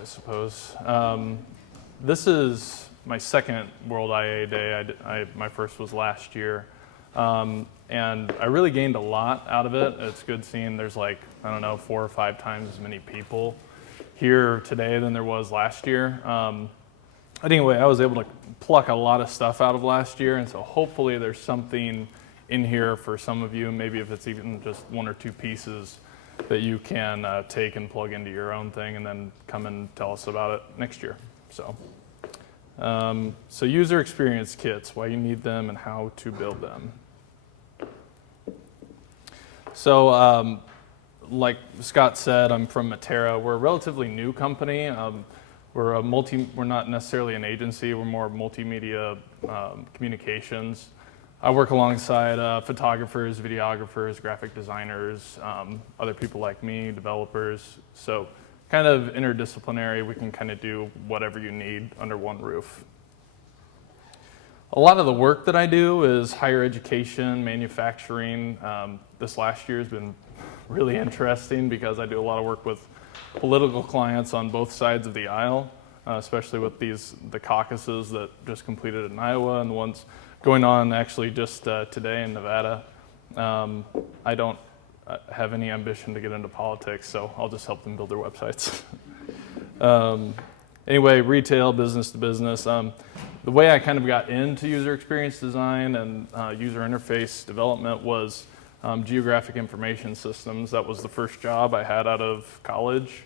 I suppose. This is my second World IA Day. My first was last year. And I really gained a lot out of it. It's good seeing there's like, I don't know, 4 or 5 times as many people here today than there was last year. Anyway, I was able to pluck a lot of stuff out of last year, and so hopefully there's something in here for some of you, maybe if it's even just 1 or 2 pieces that you can take and plug into your own thing and then come and tell us about it next year. So user experience kits, why you need them and how to build them. So like Scott said, I'm from Mittera. We're a relatively new company. We're not necessarily an agency, we're more multimedia communications. I work alongside photographers, videographers, graphic designers, other people like me, developers. So kind of interdisciplinary, we can kind of do whatever you need under one roof. A lot of the work that I do is higher education, manufacturing. This last year has been really interesting because I do a lot of work with political clients on both sides of the aisle, especially with the caucuses that just completed in Iowa and the ones going on actually just today in Nevada. I don't have any ambition to get into politics, so I'll just help them build their websites. Anyway, retail, business to business. The way I kind of got into user experience design and user interface development was geographic information systems. That was the first job I had out of college.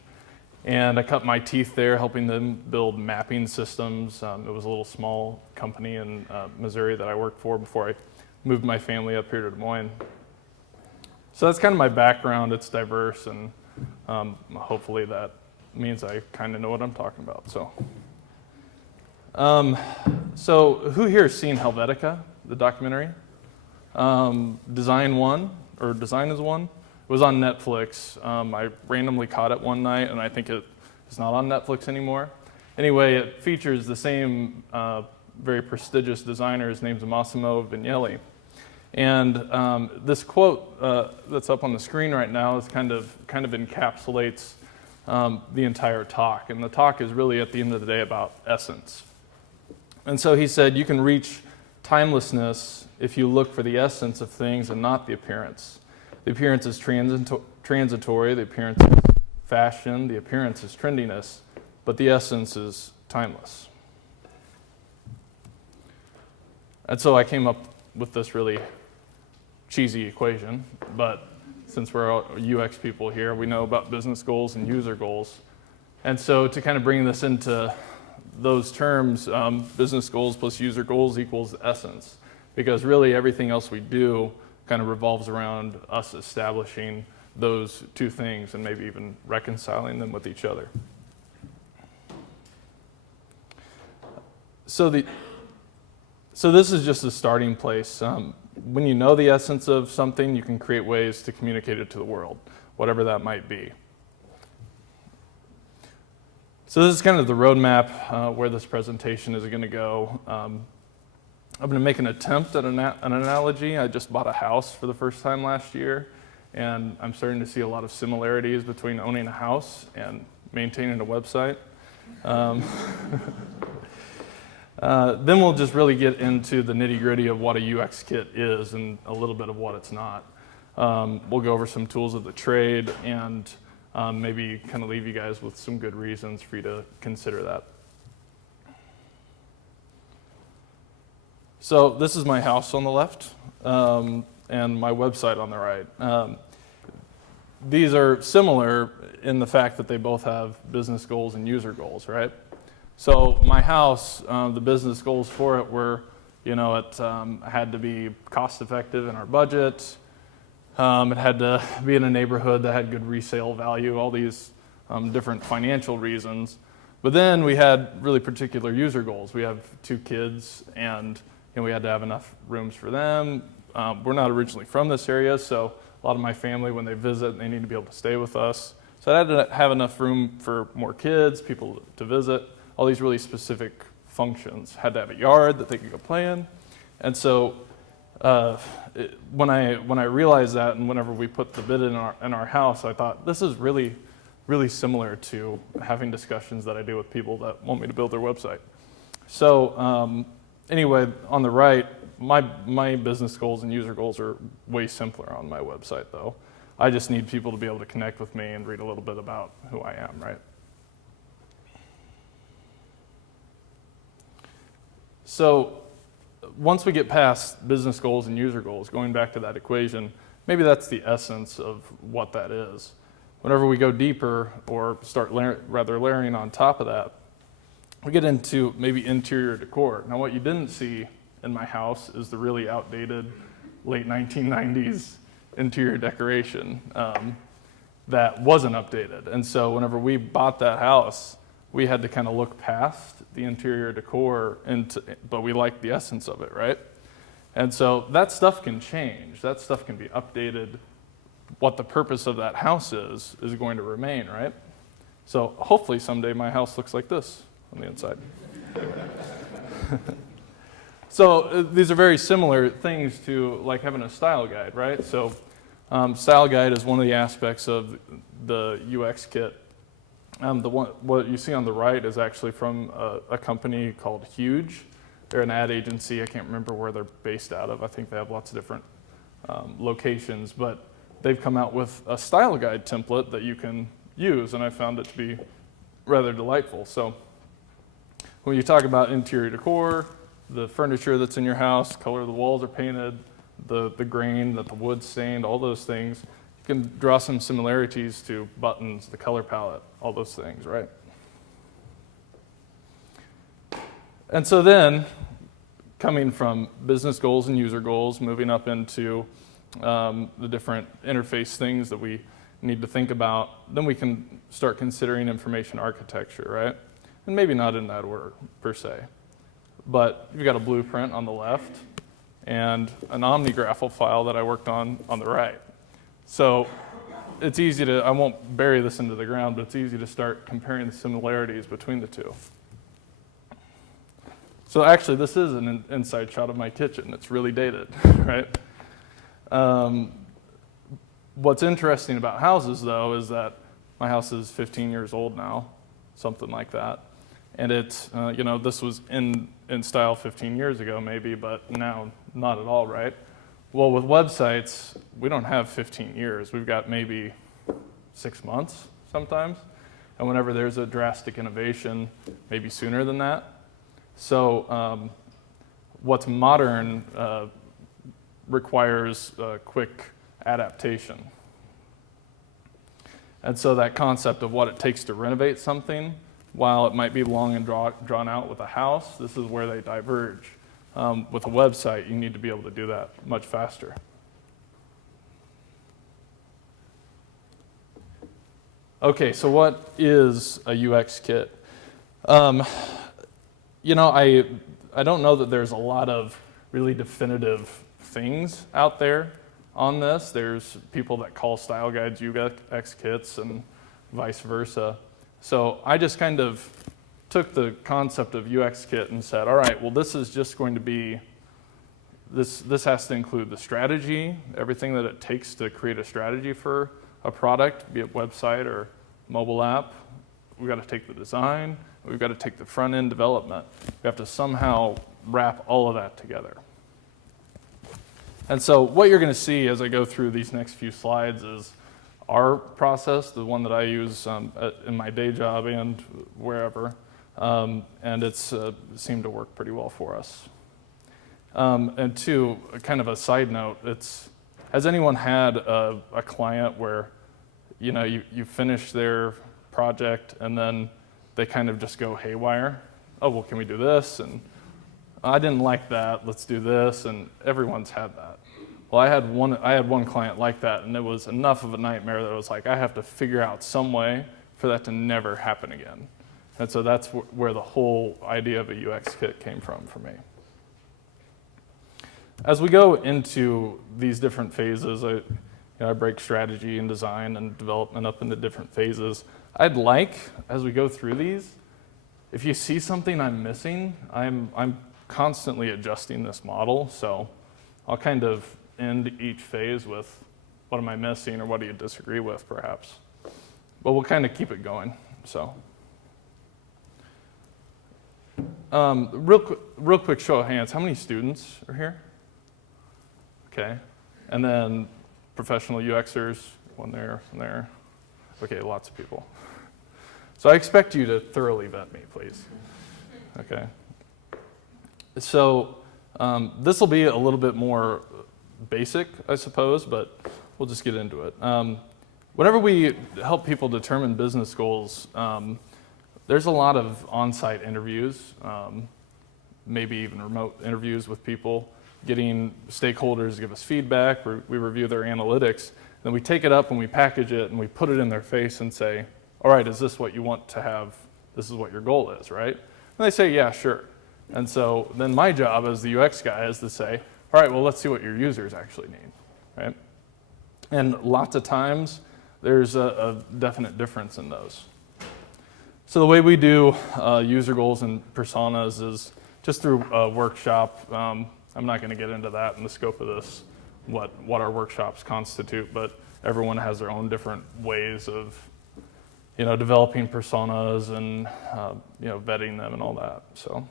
And I cut my teeth there helping them build mapping systems. It was a little small company in Missouri that I worked for before I moved my family up here to Des Moines. So that's kind of my background. It's diverse, and hopefully that means I kind of know what I'm talking about. So who here has seen Helvetica, the documentary? Design is One. It was on Netflix. I randomly caught it one night, and I think it is not on Netflix anymore. Anyway, it features the same very prestigious designer. His name's Massimo Vignelli. And this quote that's up on the screen right now is kind of encapsulates the entire talk. And the talk is really, at the end of the day, about essence. And so he said, you can reach timelessness if you look for the essence of things and not the appearance. The appearance is transitory, the appearance is fashion, the appearance is trendiness, but the essence is timeless. And so I came up with this really cheesy equation, but since we're all UX people here, we know about business goals and user goals. And so to kind of bring this into those terms, business goals plus user goals equals essence, because really everything else we do kind of revolves around us establishing those two things and maybe even reconciling them with each other. So this is just a starting place. When you know the essence of something, you can create ways to communicate it to the world, whatever that might be. So this is kind of the roadmap where this presentation is going to go. I'm going to make an attempt at an analogy. I just bought a house for the first time last year, and I'm starting to see a lot of similarities between owning a house and maintaining a website. Then we'll just really get into the nitty-gritty of what a UX kit is and a little bit of what it's not. We'll go over some tools of the trade and maybe kind of leave you guys with some good reasons for you to consider that. So this is my house on the left and my website on the right. These are similar in the fact that they both have business goals and user goals, right? So my house, the business goals for it were, it had to be cost effective in our budget. It had to be in a neighborhood that had good resale value, all these different financial reasons. But then we had really particular user goals. We have 2 kids, and we had to have enough rooms for them. We're not originally from this area, so a lot of my family, when they visit, they need to be able to stay with us. So I had to have enough room for more kids, people to visit, all these really specific functions. Had to have a yard that they could go play in. And so when I realized that, and whenever we put the bid in our house, I thought, this is really really similar to having discussions that I do with people that want me to build their website. So anyway, on the right, my business goals and user goals are way simpler on my website, though. I just need people to be able to connect with me and read a little bit about who I am, right? So once we get past business goals and user goals, going back to that equation, maybe that's the essence of what that is. Whenever we go deeper or start layering on top of that, we get into maybe interior decor. Now, what you didn't see in my house is the really outdated late 1990s interior decoration that wasn't updated. And so whenever we bought that house, we had to kind of look past the interior decor, but we liked the essence of it, right? And so that stuff can change. That stuff can be updated. What the purpose of that house is going to remain, right? So hopefully someday my house looks like this on the inside. So these are very similar things to like having a style guide, right? So style guide is one of the aspects of the UX kit. What you see on the right is actually from a company called Huge. They're an ad agency. I can't remember where they're based out of. I think they have lots of different locations, but they've come out with a style guide template that you can use, and I found it to be rather delightful. So when you talk about interior decor, the furniture that's in your house, color the walls are painted, the grain, that the wood's stained, all those things, you can draw some similarities to buttons, the color palette, all those things, right? And so then, coming from business goals and user goals, moving up into the different interface things that we need to think about, then we can start considering information architecture, right? And maybe not in that order, per se. But you've got a blueprint on the left and an OmniGraffle file that I worked on the right. So it's easy to, I won't bury this into the ground, but it's easy to start comparing the similarities between the two. So actually, this is an inside shot of my kitchen. It's really dated, right? What's interesting about houses, though, is that my house is 15 years old now, something like that. And it's, this was in style 15 years ago, maybe, but now not at all, right? Well, with websites, we don't have 15 years. We've got maybe 6 months sometimes. And whenever there's a drastic innovation, maybe sooner than that. So what's modern requires quick adaptation. And so that concept of what it takes to renovate something, while it might be long and drawn out with a house, this is where they diverge. With a website, you need to be able to do that much faster. Okay, so what is a UX kit? I don't know that there's a lot of really definitive things out there on this. There's people that call style guides UX kits and vice versa. So I just kind of took the concept of UX kit and said, all right, well, this is just going to be, this has to include the strategy, everything that it takes to create a strategy for a product, be it website or mobile app. We've got to take the design, we've got to take the front end development. We have to somehow wrap all of that together. And so what you're going to see as I go through these next few slides is our process, the one that I use in my day job and wherever, and it's seemed to work pretty well for us. And two, kind of a side note, has anyone had a client where you finish their project and then they kind of just go haywire? Oh, well, can we do this? And I didn't like that, let's do this, and everyone's had that. Well, I had one client like that, and it was enough of a nightmare that I was like, I have to figure out some way for that to never happen again. And so that's where the whole idea of a UX kit came from for me. As we go into these different phases, I break strategy and design and development up into different phases. I'd like, as we go through these, if you see something I'm missing, I'm constantly adjusting this model, so I'll kind of end each phase with what am I missing or what do you disagree with, perhaps. but we'll kind of keep it going. So, real quick show of hands. How many students are here? Okay, and then professional UXers, one there, one there. Okay, lots of people. So I expect you to thoroughly vet me, please. Okay. So this will be a little bit more basic, I suppose, but we'll just get into it. Whenever we help people determine business goals, there's a lot of on-site interviews, maybe even remote interviews with people, getting stakeholders to give us feedback, we review their analytics, then we take it up and we package it and we put it in their face and say, all right, is this what you want to have? This is what your goal is, right? And they say, yeah, sure. And so then my job as the UX guy is to say, all right, well, let's see what your users actually need, right? And lots of times, there's a definite difference in those. So the way we do user goals and personas is just through a workshop. I'm not going to get into that in the scope of this, what our workshops constitute, but everyone has their own different ways of, developing personas and, vetting them and all that. So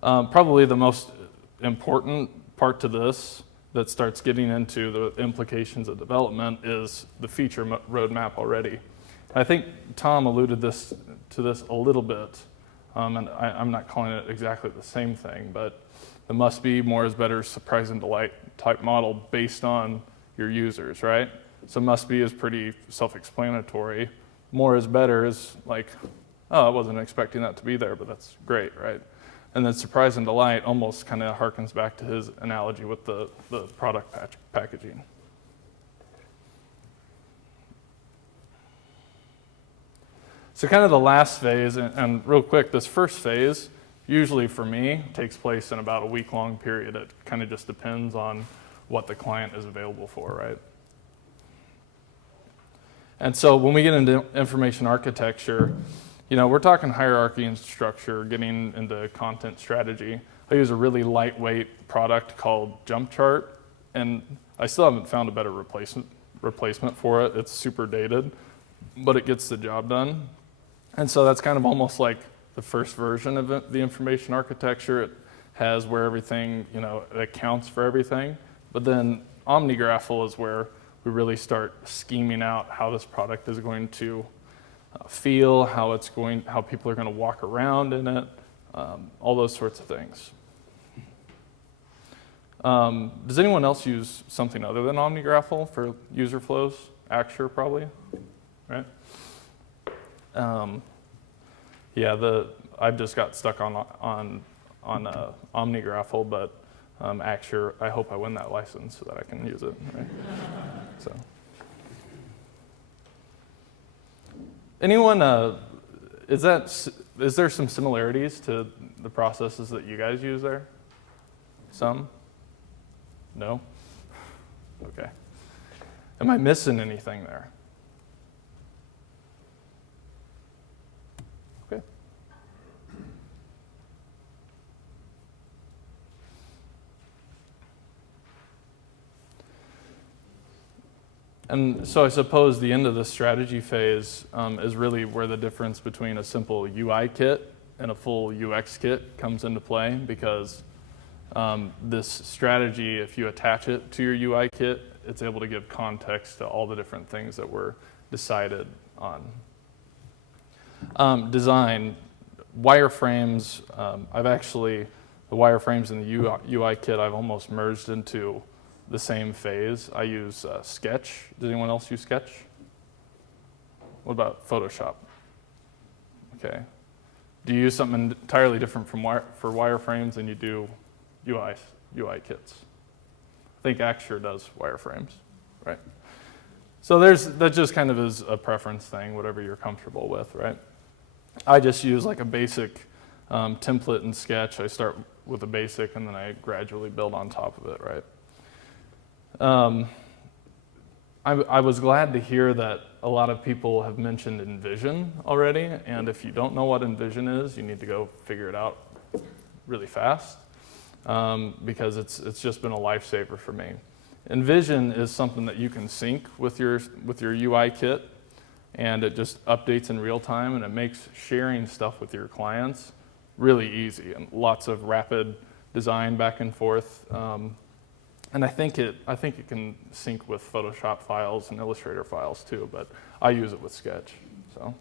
probably the most important part to this that starts getting into the implications of development is the feature roadmap already. I think Tom alluded to this a little bit, and I'm not calling it exactly the same thing, but the must be, more is better, surprise and delight type model based on your users, right? So must be is pretty self-explanatory. More is better is like, oh, I wasn't expecting that to be there, but that's great, right? And then surprise and delight almost kind of harkens back to his analogy with the product packaging. So kind of the last phase, and real quick, this first phase, usually for me, takes place in about a week-long period. It kind of just depends on what the client is available for, right? And so when we get into information architecture, we're talking hierarchy and structure, getting into content strategy. I use a really lightweight product called Jumpchart, and I still haven't found a better replacement for it. It's super dated, but it gets the job done. And so that's kind of almost like the first version of the information architecture. It has where everything, it accounts for everything. But then OmniGraffle is where we really start scheming out how this product is going to feel, how people are going to walk around in it, all those sorts of things. Does anyone else use something other than OmniGraffle for user flows? Axure probably, right? I've just got stuck on OmniGraffle, but Axure, I hope I win that license so that I can use it, right? So, anyone, is there some similarities to the processes that you guys use there? Some? No? Okay. Am I missing anything there? Okay. And so I suppose the end of the strategy phase is really where the difference between a simple UI kit and a full UX kit comes into play, because this strategy, if you attach it to your UI kit, it's able to give context to all the different things that were decided on. Design, wireframes, the wireframes in the UI kit I've almost merged into the same phase. I use Sketch. Does anyone else use Sketch? What about Photoshop? Okay. Do you use something entirely different for wireframes than you do UI kits? I think Axure does wireframes, right? So that just kind of is a preference thing, whatever you're comfortable with, right? I just use like a basic template in Sketch. I start with a basic and then I gradually build on top of it, right? I was glad to hear that a lot of people have mentioned Envision already, and if you don't know what Envision is, you need to go figure it out really fast, because it's just been a lifesaver for me. Envision is something that you can sync with your UI kit, and it just updates in real time, and it makes sharing stuff with your clients really easy, and lots of rapid design back and forth. And I think it can sync with Photoshop files and Illustrator files too, but I use it with Sketch. So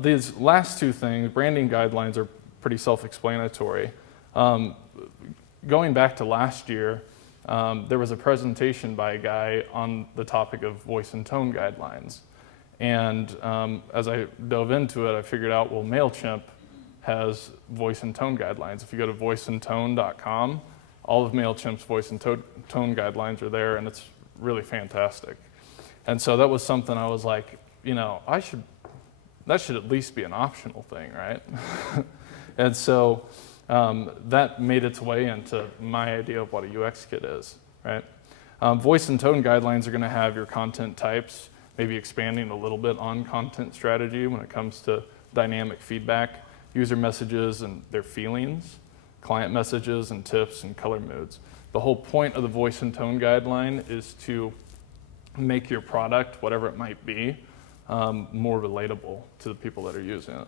these last two things, branding guidelines, are pretty self-explanatory. Going back to last year, there was a presentation by a guy on the topic of voice and tone guidelines. And as I dove into it, I figured out, well, MailChimp has voice and tone guidelines. If you go to voiceandtone.com, all of MailChimp's voice and tone guidelines are there, and it's really fantastic. And so that was something I was like, that should at least be an optional thing, right? And so that made its way into my idea of what a UX kit is, right? Voice and tone guidelines are going to have your content types, maybe expanding a little bit on content strategy when it comes to dynamic feedback, user messages and their feelings, client messages and tips and color moods. The whole point of the voice and tone guideline is to make your product, whatever it might be, more relatable to the people that are using it.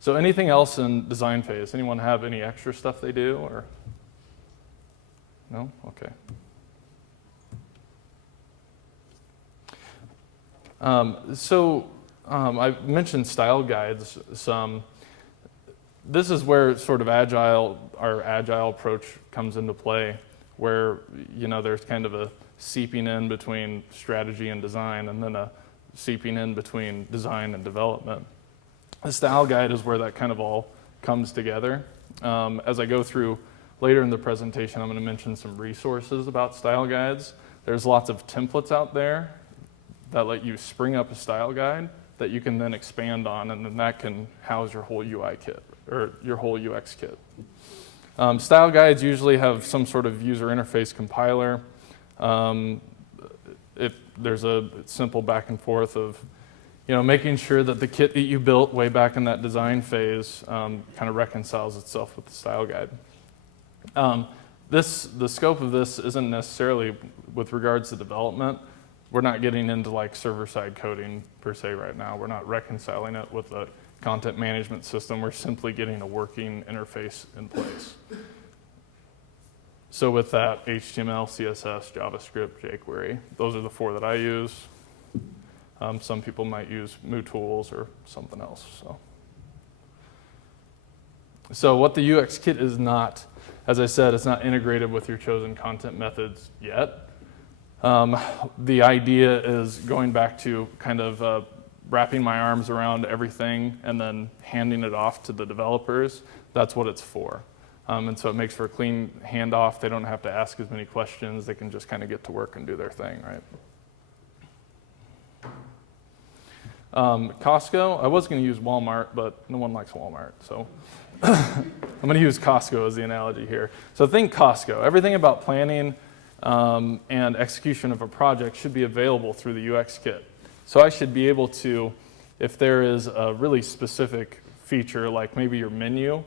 So anything else in design phase? Anyone have any extra stuff they do, or? No? Okay. I mentioned style guides some. This is where sort of our agile approach comes into play, where there's kind of a seeping in between strategy and design, and then a seeping in between design and development. The style guide is where that kind of all comes together. As I go through later in the presentation, I'm going to mention some resources about style guides. There's lots of templates out there that let you spring up a style guide that you can then expand on, and then that can house your whole UI kit, or your whole UX kit. Style guides usually have some sort of user interface compiler. There's a simple back and forth of making sure that the kit that you built way back in that design phase kind of reconciles itself with the style guide. The scope of this isn't necessarily with regards to development. We're not getting into like server-side coding per se right now. We're not reconciling it with a content management system. We're simply getting a working interface in place. So with that, HTML, CSS, JavaScript, jQuery, those are the four that I use. Some people might use MooTools or something else. So what the UX kit is not, as I said, it's not integrated with your chosen content methods yet. The idea is going back to kind of wrapping my arms around everything and then handing it off to the developers. That's what it's for. And so it makes for a clean handoff. They don't have to ask as many questions. They can just kind of get to work and do their thing, right? Costco, I was going to use Walmart, but no one likes Walmart, so I'm going to use Costco as the analogy here. So think Costco. Everything about planning and execution of a project should be available through the UX kit. So I should be able to, if there is a really specific feature, like maybe your menu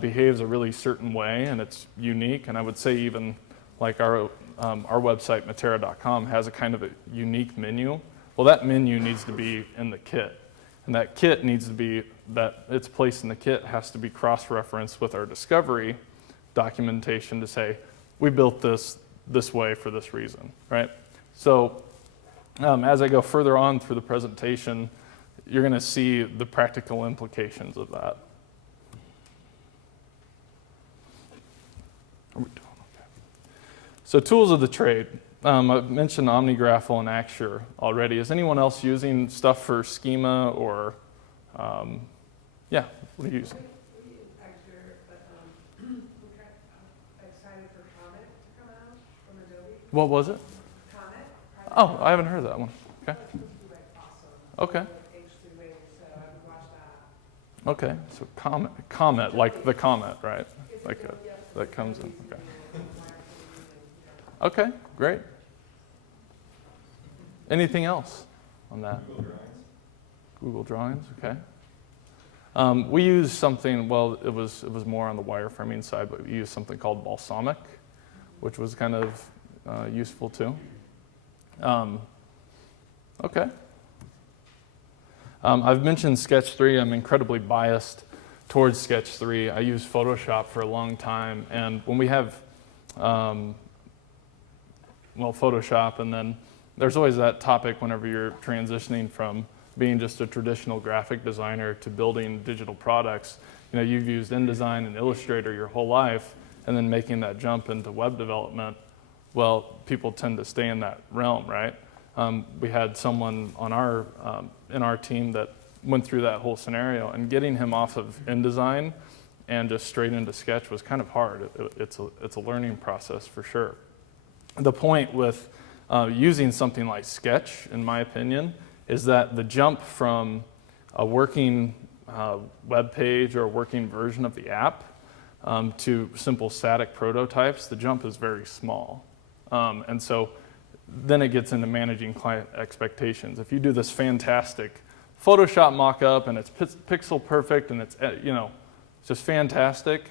behaves a really certain way and it's unique, and I would say even like our website, Mittera.com, has a kind of a unique menu. Well, that menu needs to be in the kit. And that kit needs to be, that its place in the kit has to be cross-referenced with our discovery documentation to say, we built this way for this reason, right? So as I go further on through the presentation, you're going to see the practical implications of that. So tools of the trade. I've mentioned OmniGraffle and Axure already. Is anyone else using stuff for schema or, yeah, what are you using? We use Axure, but we're excited for Comet to come out from Adobe. What was it? Comet. Oh, I haven't heard that one. Okay. It's supposed to be like awesome. Okay. Like H3 waves, so I would watch that. Okay, so comet, like the comet, right? Like that comes in, okay. Okay, great. Anything else on that? Google Drawings, okay. We use something, well, it was more on the wireframing side, but we used something called Balsamic, which was kind of useful too. Okay. I've mentioned Sketch 3. I'm incredibly biased towards Sketch 3. I used Photoshop for a long time, and when we have, Photoshop, and then there's always that topic whenever you're transitioning from being just a traditional graphic designer to building digital products. You know, you've used InDesign and Illustrator your whole life, and then making that jump into web development. Well, people tend to stay in that realm, right? We had someone on in our team that went through that whole scenario, and getting him off of InDesign and just straight into Sketch was kind of hard. It's a learning process for sure. The point with using something like Sketch, in my opinion, is that the jump from a working web page or a working version of the app to simple static prototypes, the jump is very small. And so then it gets into managing client expectations. If you do this fantastic Photoshop mock-up and it's pixel perfect and it's just fantastic,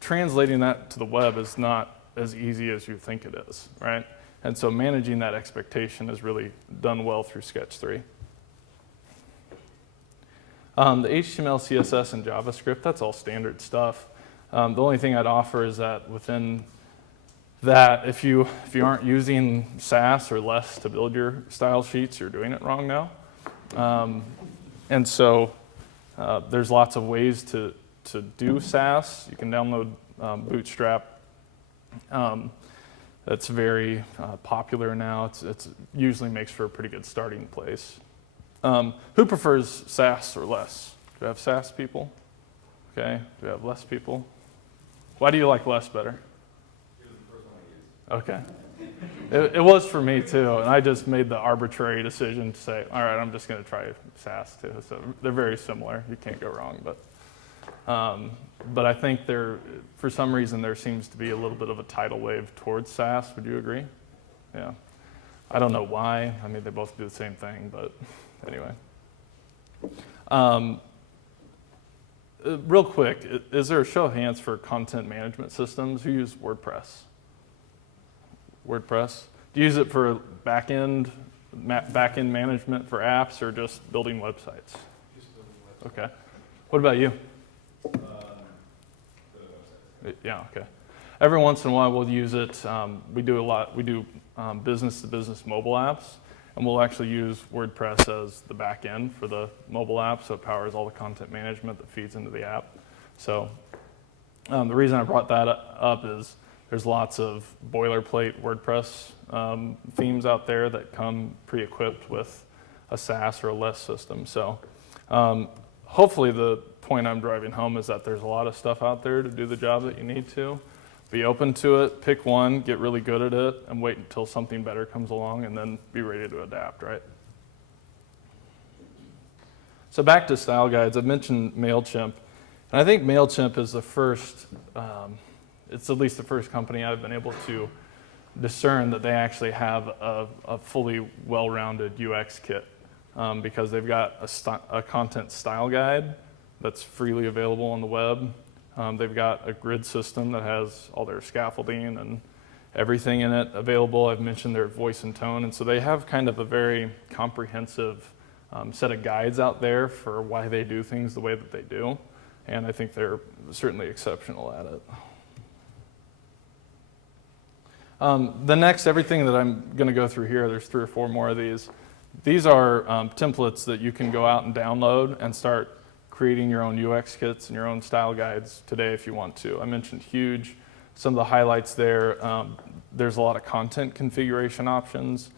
translating that to the web is not as easy as you think it is, right? And so managing that expectation is really done well through Sketch 3. The HTML, CSS, and JavaScript, that's all standard stuff. The only thing I'd offer is that within that, if you aren't using Sass or less to build your style sheets, you're doing it wrong now. And so there's lots of ways to do Sass. You can download Bootstrap. That's very popular now. It's usually makes for a pretty good starting place. Who prefers Sass or less? Do we have Sass people? Okay. Do we have less people? Why do you like less better? It was the first one I used. Okay. It was for me too, and I just made the arbitrary decision to say, all right, I'm just going to try Sass too. So they're very similar. You can't go wrong. But I think for some reason, there seems to be a little bit of a tidal wave towards Sass. Would you agree? Yeah. I don't know why. I mean, they both do the same thing, but anyway. Real quick, is there a show of hands for content management systems? Who use WordPress? WordPress? Do you use it for back-end management for apps or just building websites? Just building websites. Okay. What about you? Yeah, okay. Every once in a while we'll use it. We do business-to-business mobile apps, and we'll actually use WordPress as the back end for the mobile app, so it powers all the content management that feeds into the app. So the reason I brought that up is there's lots of boilerplate WordPress themes out there that come pre-equipped with a Sass or a less system. So hopefully the point I'm driving home is that there's a lot of stuff out there to do the job that you need to. Be open to it, pick one, get really good at it, and wait until something better comes along, and then be ready to adapt, right? So back to style guides. I've mentioned MailChimp, and I think MailChimp is the first, it's at least the first company I've been able to discern that they actually have a fully well-rounded UX kit, because they've got a content style guide that's freely available on the web. They've got a grid system that has all their scaffolding and everything in it available. I've mentioned their voice and tone, and so they have kind of a very comprehensive set of guides out there for why they do things the way that they do, and I think they're certainly exceptional at it. Everything that I'm going to go through here, there's 3 or 4 more of these. These are templates that you can go out and download and start creating your own UX kits and your own style guides today if you want to. I mentioned Huge. Some of the highlights there, there's a lot of content configuration options.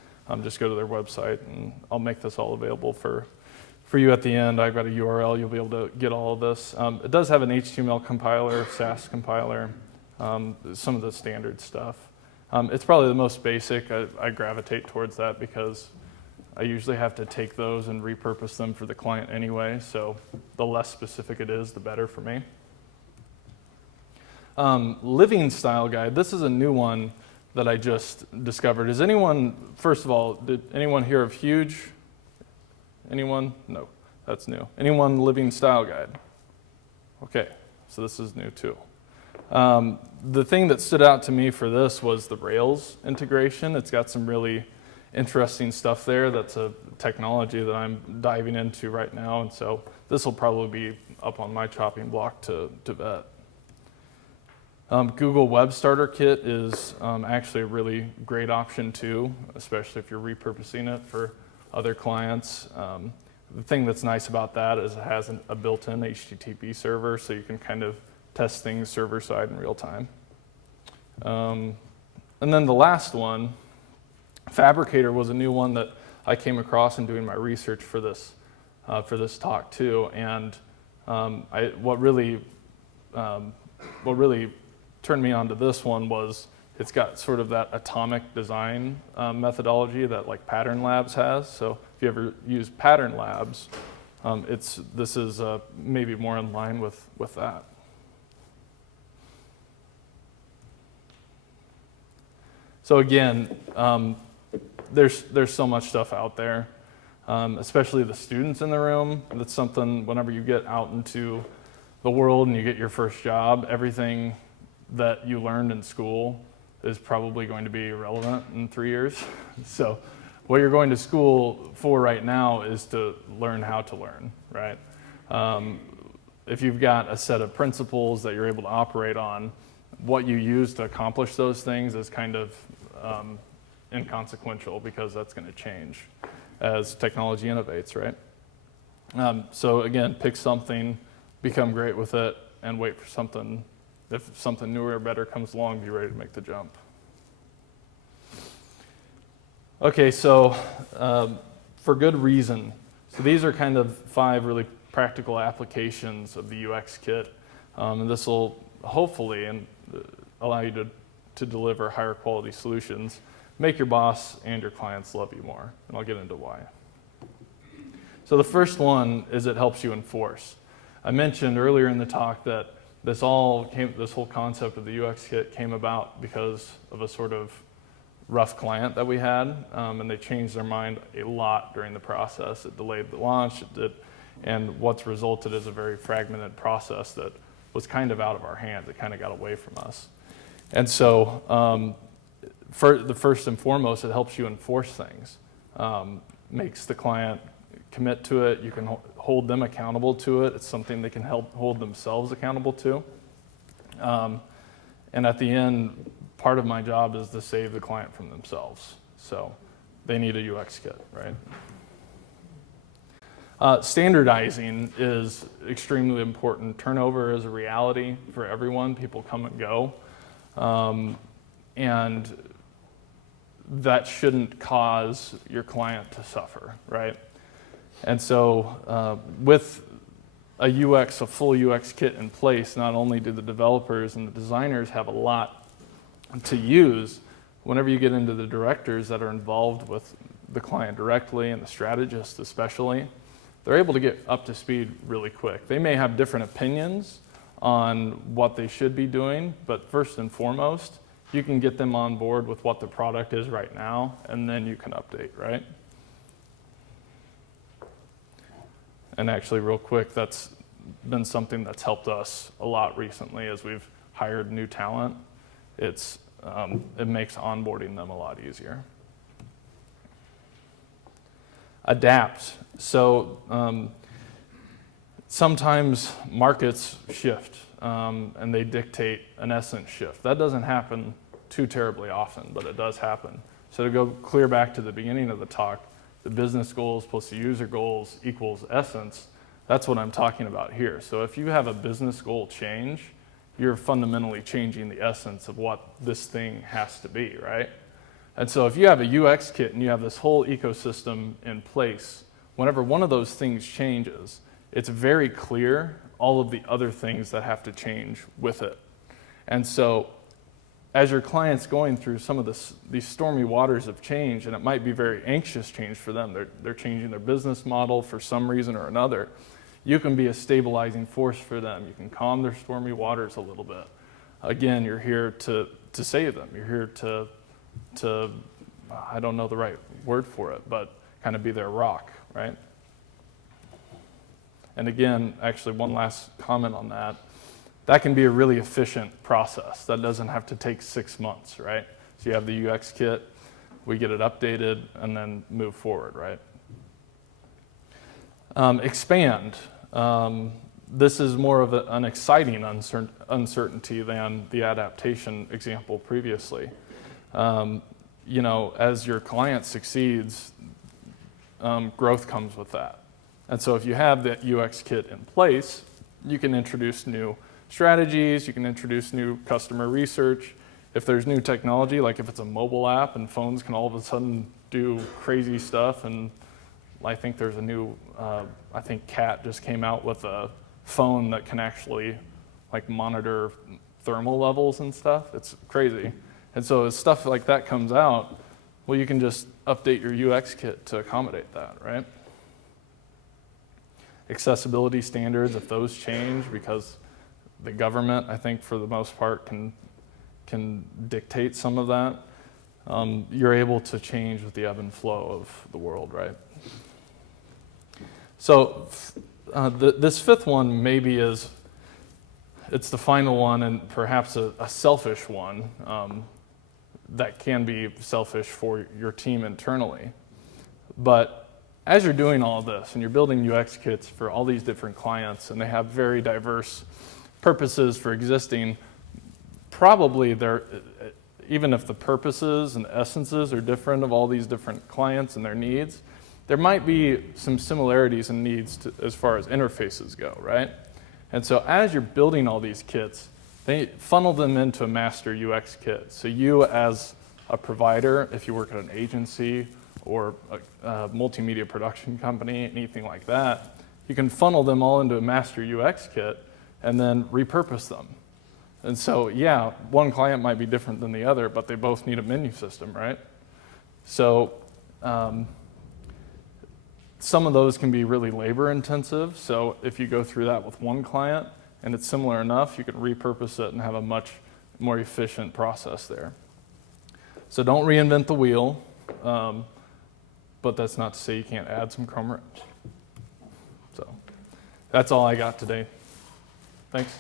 Just go to their website, and I'll make this all available for you at the end. I've got a URL. You'll be able to get all of this. It does have an HTML compiler, Sass compiler, some of the standard stuff. It's probably the most basic. I gravitate towards that because I usually have to take those and repurpose them for the client anyway, so the less specific it is, the better for me. Living Style Guide. This is a new one that I just discovered. Is anyone, first of all, did anyone hear of Huge? Anyone? No, that's new. Anyone Living Style Guide? Okay, so this is new too. The thing that stood out to me for this was the Rails integration. It's got some really interesting stuff there. That's a technology that I'm diving into right now, and so this will probably be up on my chopping block to vet. Google Web Starter Kit is actually a really great option too, especially if you're repurposing it for other clients. The thing that's nice about that is it has a built-in HTTP server, so you can kind of test things server side in real time. And then the last one, Fabricator, was a new one that I came across in doing my research for this talk too. And what really turned me onto this one was it's got sort of that atomic design methodology that like Pattern Labs has. So if you ever use Pattern Labs, this is maybe more in line with that. So again, there's so much stuff out there, especially the students in the room. That's something whenever you get out into the world and you get your first job, everything that you learned in school is probably going to be irrelevant in 3 years. So what you're going to school for right now is to learn how to learn, right? If you've got a set of principles that you're able to operate on, what you use to accomplish those things is kind of inconsequential, because that's going to change as technology innovates, right? So again, pick something, become great with it, and wait for something. If something newer or better comes along, be ready to make the jump. Okay, so for good reason. So these are kind of 5 really practical applications of the UX kit, and this will hopefully allow you to deliver higher quality solutions, make your boss and your clients love you more, and I'll get into why. So the first one is it helps you enforce. I mentioned earlier in the talk that this whole concept of the UX kit came about because of a sort of rough client that we had, and they changed their mind a lot during the process. It delayed the launch, and what's resulted is a very fragmented process that was kind of out of our hands. It kind of got away from us. And so the first and foremost, it helps you enforce things. Makes the client commit to it. You can hold them accountable to it. It's something they can help hold themselves accountable to. And at the end, part of my job is to save the client from themselves. So they need a UX kit, right? Standardizing is extremely important. Turnover is a reality for everyone. People come and go. And that shouldn't cause your client to suffer, right? And so with a full UX kit in place, not only do the developers and the designers have a lot to use, whenever you get into the directors that are involved with the client directly and the strategists especially, they're able to get up to speed really quick. They may have different opinions on what they should be doing, but first and foremost, you can get them on board with what the product is right now, and then you can update, right? And actually, real quick, that's been something that's helped us a lot recently as we've hired new talent. It makes onboarding them a lot easier. Adapt. So sometimes markets shift and they dictate an essence shift. That doesn't happen too terribly often, but it does happen. So to go clear back to the beginning of the talk, the business goals plus the user goals equals essence, that's what I'm talking about here. So if you have a business goal change, you're fundamentally changing the essence of what this thing has to be, right? And so if you have a UX kit and you have this whole ecosystem in place, whenever one of those things changes, it's very clear all of the other things that have to change with it. And so as your client's going through some of these stormy waters of change, and it might be very anxious change for them, they're changing their business model for some reason or another, you can be a stabilizing force for them. You can calm their stormy waters a little bit. Again, you're here to save them. You're here to, I don't know the right word for it, but kind of be their rock, right? And again, actually one last comment on that. that can be a really efficient process. That doesn't have to take 6 months, right? So you have the UX kit, we get it updated, and then move forward, right? Expand. This is more of an exciting uncertainty than the adaptation example previously. You know, as your client succeeds, growth comes with that. And so if you have that UX kit in place, you can introduce new strategies, you can introduce new customer research. If there's new technology, like if it's a mobile app and phones can all of a sudden do crazy stuff, and I think there's a new, I think Cat just came out with a phone that can actually like monitor thermal levels and stuff. It's crazy. And so as stuff like that comes out, well, you can just update your UX kit to accommodate that, right? Accessibility standards, if those change, because the government, I think for the most part, can dictate some of that, you're able to change with the ebb and flow of the world, right? So this fifth one maybe it's the final one and perhaps a selfish one that can be selfish for your team internally. But as you're doing all this and you're building UX kits for all these different clients and they have very diverse purposes for existing, probably even if the purposes and essences are different of all these different clients and their needs, there might be some similarities and needs as far as interfaces go, right? And so as you're building all these kits, they funnel them into a master UX kit. So you as a provider, if you work at an agency or a multimedia production company, anything like that, you can funnel them all into a master UX kit and then repurpose them. And so, yeah, one client might be different than the other, but they both need a menu system, right? So some of those can be really labor intensive. So if you go through that with one client and it's similar enough, you can repurpose it and have a much more efficient process there. So don't reinvent the wheel, but that's not to say you can't add some Chrome reps. So that's all I got today. Thanks.